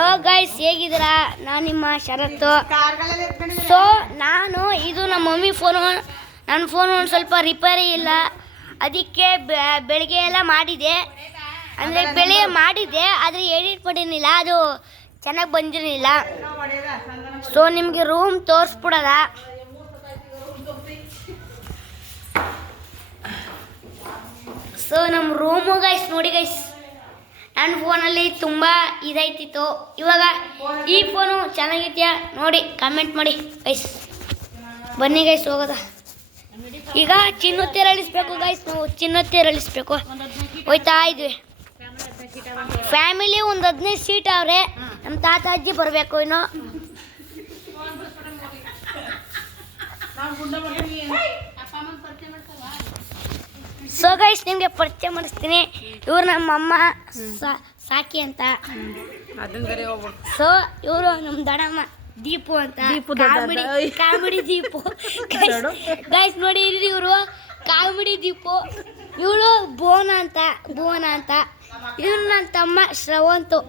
Hello guys, ಹೇಗಿದ್ದೀರಾ? ನಾನು ನಿಮ್ಮ ಶರತ್ತು. ಸೊ ನಾನು ಇದು ನಮ್ಮ ಮಮ್ಮಿ ಫೋನು. ನನ್ನ ಫೋನು ಒಂದು ಸ್ವಲ್ಪ ರಿಪೇರಿ ಇಲ್ಲ, ಅದಕ್ಕೆ ಬೆಳಿಗ್ಗೆ ಎಲ್ಲ ಮಾಡಿದೆ. ಅಂದರೆ ಬೆಳಿಗ್ಗೆ ಮಾಡಿದ್ದೆ, ಆದರೆ ಎಡಿಟ್ ಮಾಡಿರಲಿಲ್ಲ, ಅದು ಚೆನ್ನಾಗಿ ಬಂದಿರಲಿಲ್ಲ. ಸೊ ನಿಮಗೆ ರೂಮ್ ತೋರಿಸ್ಬಿಡೋದ. ಸೊ ನಮ್ಮ ರೂಮು ಗೈಸ್ ನೋಡಿ ಗೈಸ್, ನನ್ನ ಫೋನಲ್ಲಿ ತುಂಬ ಇದಾಯ್ತಿತ್ತು. ಇವಾಗ ಈ ಫೋನು ಚೆನ್ನಾಗಿದೆಯಾ ನೋಡಿ ಕಮೆಂಟ್ ಮಾಡಿ ಗೈಸ್. ಬನ್ನಿ ಗೈಸ್ ಹೋಗೋದ. ಈಗ ಚಿನ್ನೊತ್ತೇರು ಅಳಿಸ್ಬೇಕು ಗೈಸ್, ನಾವು ಚಿನ್ನೊತ್ತೇರು ಅಳಿಸ್ಬೇಕು. ಹೋಯ್ತಾ ಇದ್ವಿ. ಫ್ಯಾಮಿಲಿ ಒಂದು 15 ಸೀಟ್ ಅವ್ರೆ. ನಮ್ಮ ತಾತ ಅಜ್ಜಿ ಬರಬೇಕು ಇನ್ನು. ಸೊ ಗೈಸ್, ನಿಮಗೆ ಪರಿಚಯ ಮಾಡಿಸ್ತೀನಿ. ಇವ್ರು ನಮ್ಮಮ್ಮ ಸಾಕಿ ಅಂತ. ಸೊ ಇವರು ನಮ್ಮ ದಡಮ್ಮ ದೀಪು ಅಂತ, ಕಾಮಿಡಿ ದೀಪು ಗೈಸ್. ನೋಡಿ ಇಲ್ಲಿ ಇವರು ಕಾಮಿಡಿ ದೀಪು. ಇವಳು ಭುವನ ಅಂತ. ಇವ್ರು ನನ್ನ ತಮ್ಮ ಶ್ರವಂತು.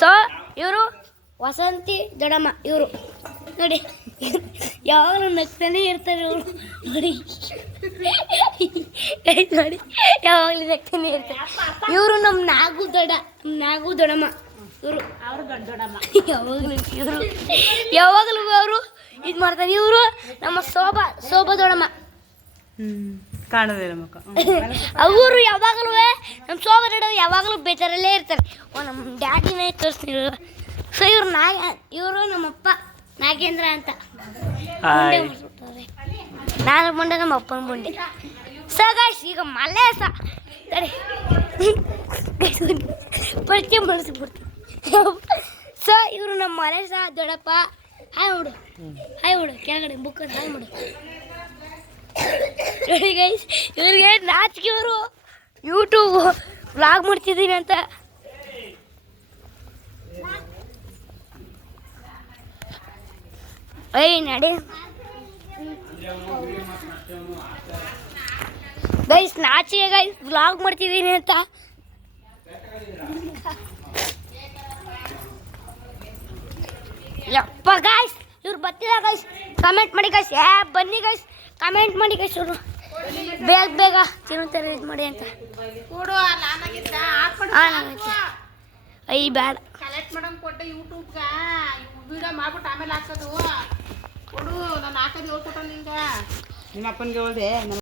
ಸೊ ಇವರು ವಸಂತಿ ದೊಡಮ್ಮ. ಇವರು ನೋಡಿ ಯಾವಾಗಲೂ ನಗ್ತಾನೆ ಇರ್ತಾರೆ ಇವರು. ನೋಡಿ ನೋಡಿ ಯಾವಾಗಲೂ ನಗ್ತಾನೆ ಇರ್ತಾರೆ. ಇವರು ನಮ್ಮ ನಾಗು ದೊಡಮ್ಮ. ಇವರು ಯಾವಾಗಲೂ ಅವರು ಇದು ಮಾಡ್ತಾರೆ. ಇವರು ನಮ್ಮ ಶೋಭಾ ದೊಡಮ್ಮ. ಅವರು ಯಾವಾಗಲೂ ನಮ್ಮ ಶೋಭಾ ದೊಡಮ್ಮ ಯಾವಾಗಲೂ ಬೇಜಾರಲ್ಲೇ ಇರ್ತಾರೆ. ನಮ್ಮ ಡ್ಯಾಡಿನೇ ತೋರಿಸ್ತೀನಿ. ಸೊ ಇವರು ನಮ್ಮಪ್ಪ ನಾಗೇಂದ್ರ ಅಂತ. ನಾನು ಮುಂಡೆ, ನಮ್ಮ ಅಪ್ಪನ ಮುಂಡೆ. ಸೊ ಗೈಸ್, ಈಗ ಮಳೆ ಸರಿ ಪರಿಚಯ ಮಾಡಿಸ್ಬಿಡ್ತೀನಿ. ಸೊ ಇವರು ನಮ್ಮ ಮಲೆ ದೊಡ್ಡಪ್ಪ. ಹಾಯ್ ಹುಡು ಕೆಳಗಡೆ ಬುಕ್ ಹಾಯ್ ಮಾಡು. ನೋಡಿ ಗೈಸ್, ಇವ್ರಿಗೆ ನಾಚಿಕೆ. ಇವರು ಯೂಟ್ಯೂಬ್ ವ್ಲಾಗ್ ಮಾಡ್ತಿದ್ದೀನಿ ಅಂತ. ನಡಿ ಗೈಸ್, ನಾಚಿಕೆ ಗೈಸ್, ವ್ಲಾಗ್ ಮಾಡ್ತಿದ್ದೀನಿ ಅಂತ. ಯಪ್ಪ ಗೈಸ್, ಇವ್ರು ಬರ್ತಿಲ್ಲ ಗೈಸ್. ಕಮೆಂಟ್ ಮಾಡಿ ಗೈಸ್. ಬನ್ನಿ ಗೈಸ್, ಕಮೆಂಟ್ ಮಾಡಿ ಗೈಸ್. ಇವರು ಬೇಗ ತಿನ್ನುತ್ತಾರೆ ಇದು ಮಾಡಿ ಅಂತ. ಬೇಡ ಕಲೆಕ್ಟ್ ಮಾಡಮ್ ಕೊಟ್ಟೆ ಯೂಟ್ಯೂಬ್ಗ ವಿಡಿಯೋ ಮಾಡ್ಬಿಟ್ಟು ಆಮೇಲೆ ಹಾಕೋದು ಕೊಡು. ನಾನು ಹಾಕೋದು ಹೇಳ್ಕೊಟ್ಟ ನಿಂಗೆ. ನಿಮ್ಮ ಅಪ್ಪನಿಗೆ ಹೇಳ್ದೆ.